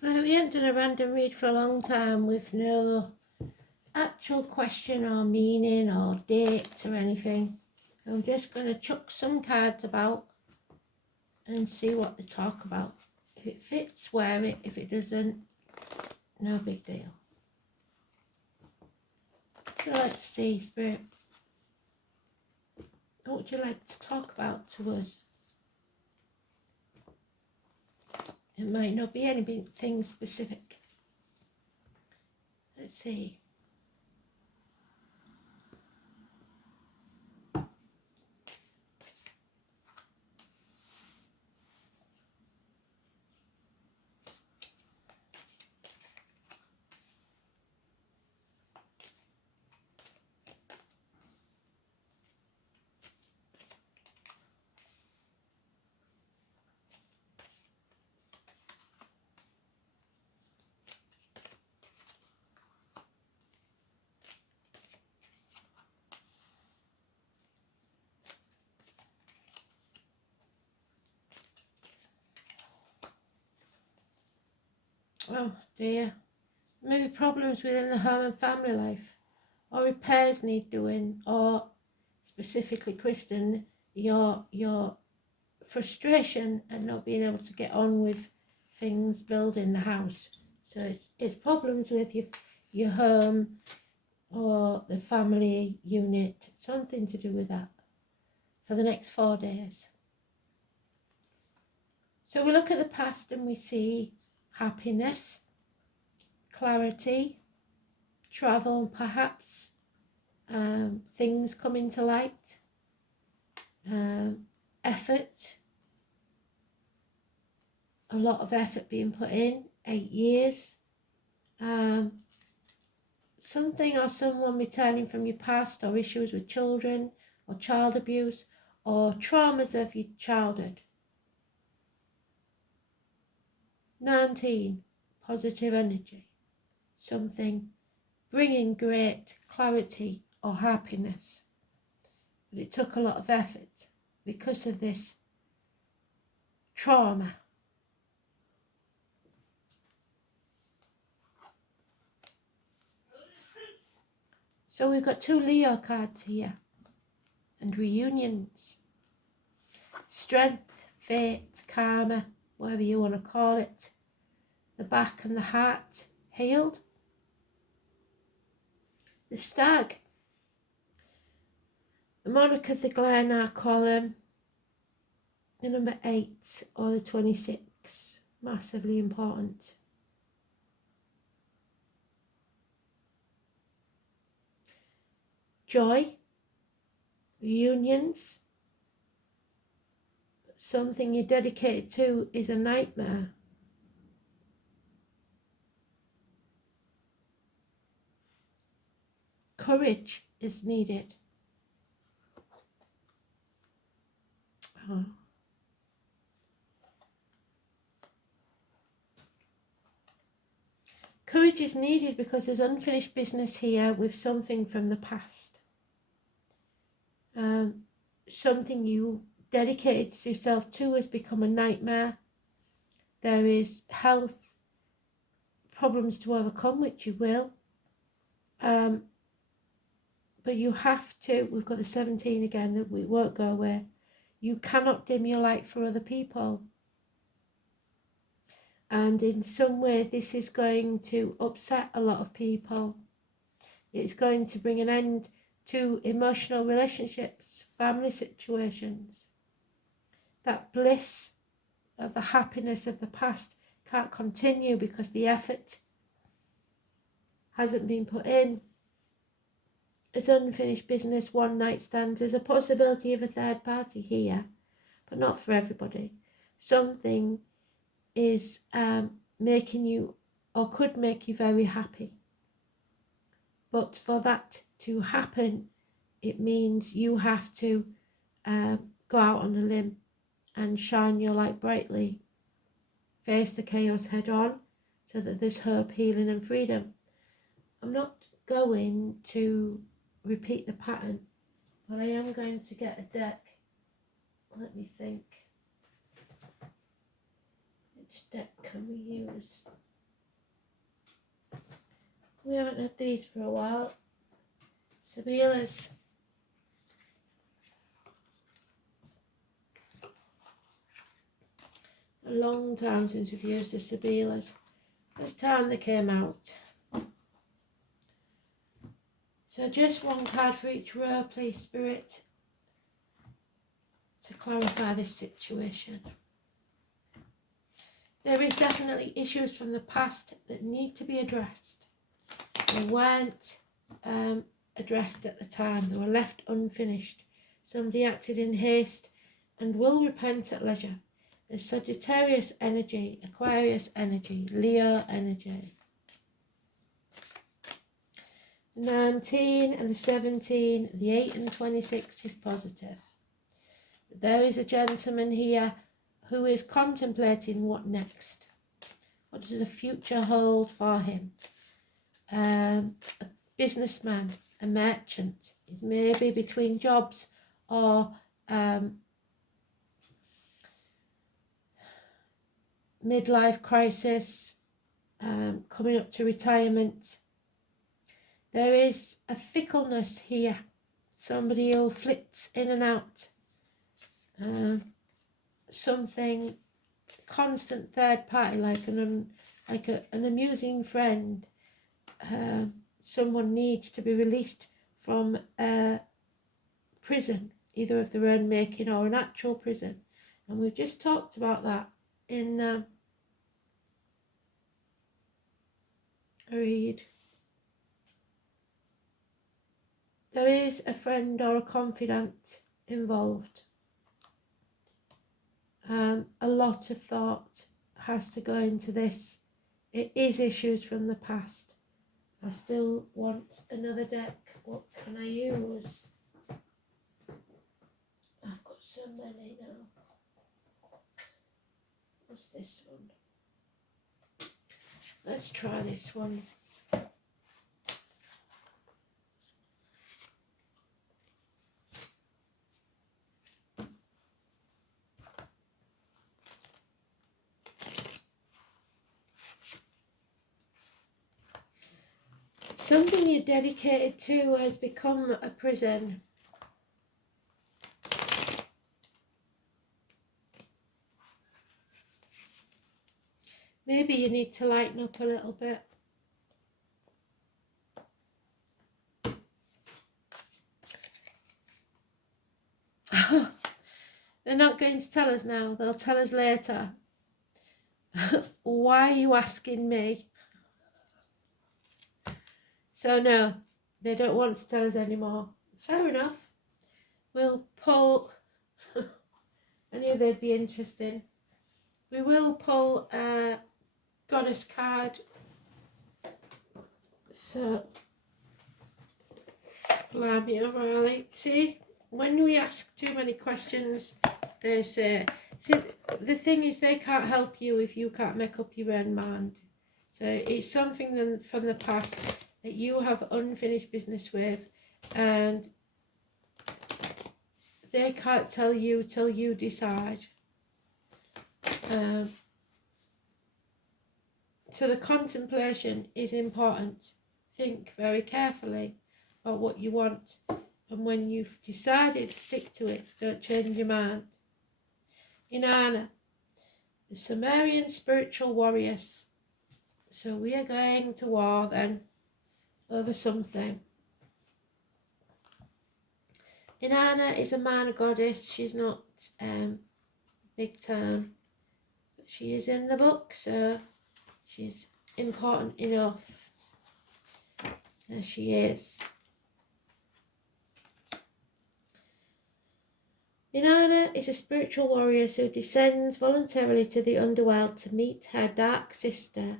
Well, we haven't done a random read for a long time with no actual question or meaning or date or anything. I'm just going to chuck some cards about and see what they talk about. If it fits, wear it. If it doesn't, no big deal. So let's see, Spirit. What would you like to talk about to us? It might not be anything specific. Let's see. Oh dear. Maybe problems within the home and family life, or repairs need doing, or specifically, Kristen, your frustration at not being able to get on with things building the house. So it's problems with your home or the family unit, something to do with that for the next 4 days. So we look at the past and we see happiness, clarity, travel perhaps, things coming to light, effort, a lot of effort being put in, 8 years, something or someone returning from your past, or issues with children or child abuse or traumas of your childhood. 19, positive energy, something bringing great clarity or happiness. But it took a lot of effort because of this trauma. So we've got 2 Leo cards here, and reunions, strength, fate, karma, whatever you want to call it. The back and the heart healed. The stag, the monarch of the Glenark column, the number 8 or the 26, massively important. Joy, reunions, something you're dedicated to is a nightmare. Courage is needed. Oh. Courage is needed because there's unfinished business here with something from the past. Something you dedicated yourself to has become a nightmare. There is health problems to overcome, which you will. But you have to, we've got the 17 again, that we won't go away. You cannot dim your light for other people. And in some way, this is going to upset a lot of people. It's going to bring an end to emotional relationships, family situations. That bliss of the happiness of the past can't continue because the effort hasn't been put in. It's unfinished business, one night stands. There's a possibility of a third party here, but not for everybody. Something is making you, or could make you, very happy. But for that to happen, it means you have to go out on a limb and shine your light brightly. Face the chaos head on so that there's hope, healing and freedom. I'm not going to repeat the pattern, but I am going to get a deck. Let me think. Which deck can we use? We haven't had these for a while. Sibilas. A long time since we've used the Sibilas. First time they came out. So just one card for each row, please, Spirit, to clarify this situation. There is definitely issues from the past that need to be addressed. They weren't addressed at the time. They were left unfinished. Somebody acted in haste and will repent at leisure. There's Sagittarius energy, Aquarius energy, Leo energy. 19 and the 17, the 8 and 26 is positive. There is a gentleman here who is contemplating what next. What does the future hold for him? A businessman, a merchant. He's maybe between jobs or midlife crisis, coming up to retirement. There is a fickleness here. Somebody who flits in and out. Something constant third party, like an amusing friend. Someone needs to be released from prison, either of their own making or an actual prison, and we've just talked about that in a read. There is a friend or a confidant involved. A lot of thought has to go into this. It is issues from the past. I still want another deck. What can I use? I've got so many now. What's this one? Let's try this one. Something you're dedicated to has become a prison. Maybe you need to lighten up a little bit. They're not going to tell us now. They'll tell us later. Why are you asking me? So no, they don't want to tell us anymore. Fair enough. We'll pull... I knew they'd be interesting. We will pull a goddess card. So, blimey, O'Reilly. See, when we ask too many questions, they say... See, the thing is, they can't help you if you can't make up your own mind. So it's something from the past that you have unfinished business with, and they can't tell you till you decide. So the contemplation is important. Think very carefully about what you want, and when you've decided, stick to it. Don't change your mind. Inanna, the Sumerian spiritual warriors. So we are going to war then, over something. Inanna is a minor goddess. She's not big time, but she is in the book, so she's important enough. There she is. Inanna is a spiritual warrior who descends voluntarily to the underworld to meet her dark sister,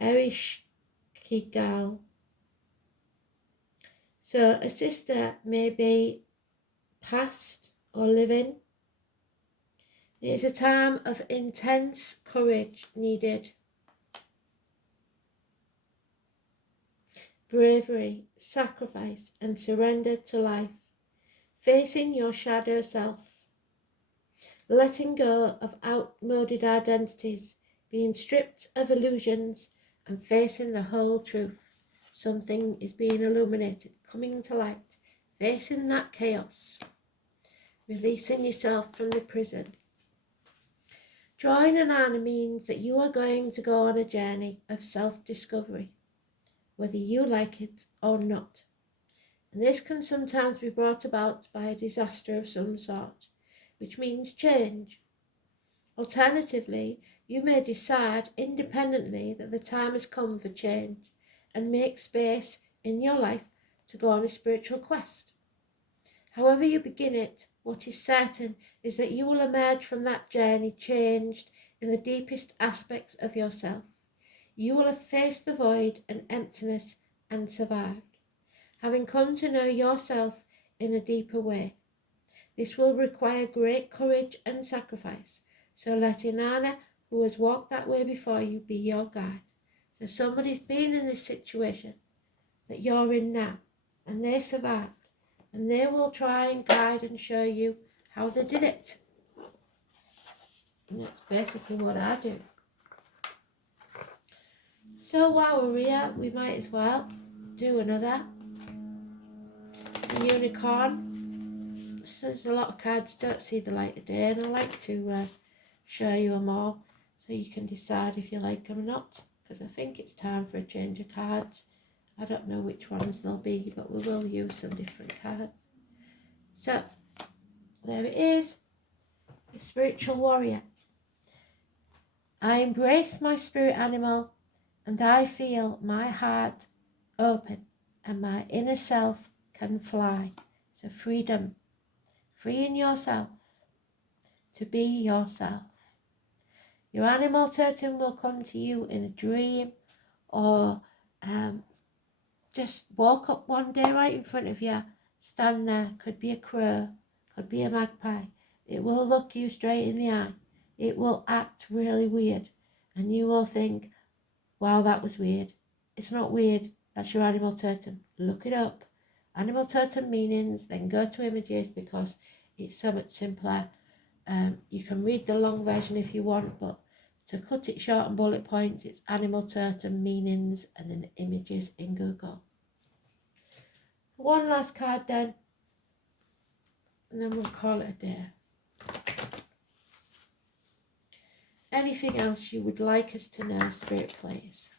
Ereshkigal. So a sister may be past or living. It is a time of intense courage needed. Bravery, sacrifice and surrender to life. Facing your shadow self. Letting go of outmoded identities. Being stripped of illusions and facing the whole truth. something is being illuminated, coming to light, facing that chaos, releasing yourself from the prison. Drawing an Anna means that you are going to go on a journey of self-discovery, whether you like it or not. And this can sometimes be brought about by a disaster of some sort, which means change. Alternatively, you may decide independently that the time has come for change and make space in your life to go on a spiritual quest. However you begin it, what is certain is that you will emerge from that journey changed in the deepest aspects of yourself. You will have faced the void and emptiness and survived, having come to know yourself in a deeper way. This will require great courage and sacrifice, so let Inanna, who has walked that way before you, be your guide. So somebody's been in this situation that you're in now, and they survived, and they will try and guide and show you how they did it. And that's basically what I do. So while we're here, we might as well do another. The unicorn. So there's a lot of cards don't see the light of day, and I like to show you them all so you can decide if you like them or not, because I think it's time for a change of cards. I don't know which ones they'll be, but we will use some different cards. So there it is, the spiritual warrior. I embrace my spirit animal, and I feel my heart open and my inner self can fly. So freedom, freeing yourself to be yourself. Your animal totem will come to you in a dream, or just walk up one day right in front of you, stand there. Could be a crow, could be a magpie. It will look you straight in the eye. It will act really weird, and you will think, wow, that was weird. It's not weird. That's your animal totem. Look it up. Animal totem meanings, then go to images, because it's so much simpler. You can read the long version if you want, but to cut it short and bullet points, it's animal totem meanings and then images in Google. One last card then, and then we'll call it a day. Anything else you would like us to know, Spirit, please?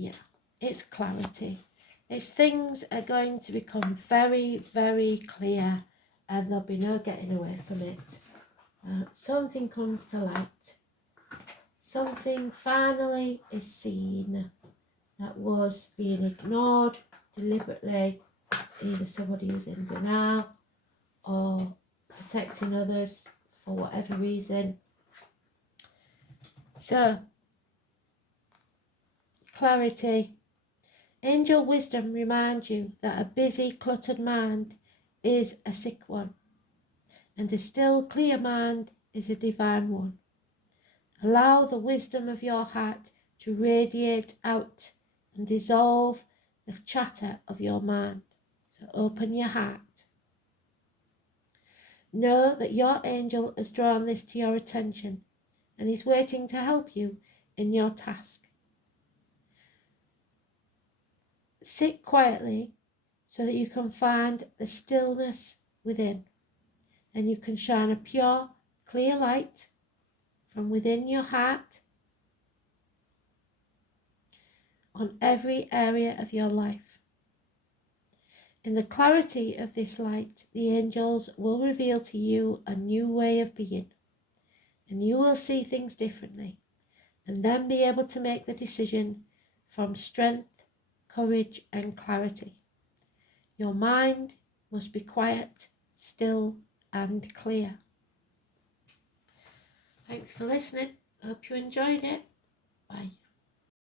Yeah, it's clarity. It's things are going to become very, very clear, and there'll be no getting away from it. Something comes to light. Something finally is seen that was being ignored deliberately, either somebody who's in denial or protecting others for whatever reason. So, clarity. Angel wisdom reminds you that a busy, cluttered mind is a sick one, and a still, clear mind is a divine one. Allow the wisdom of your heart to radiate out and dissolve the chatter of your mind. So open your heart. Know that your angel has drawn this to your attention and is waiting to help you in your task. Sit quietly so that you can find the stillness within, and you can shine a pure, clear light from within your heart on every area of your life. In the clarity of this light, the angels will reveal to you a new way of being, and you will see things differently, and then be able to make the decision from strength, courage, and clarity. Your mind must be quiet, still, and clear. Thanks for listening. Hope you enjoyed it. Bye.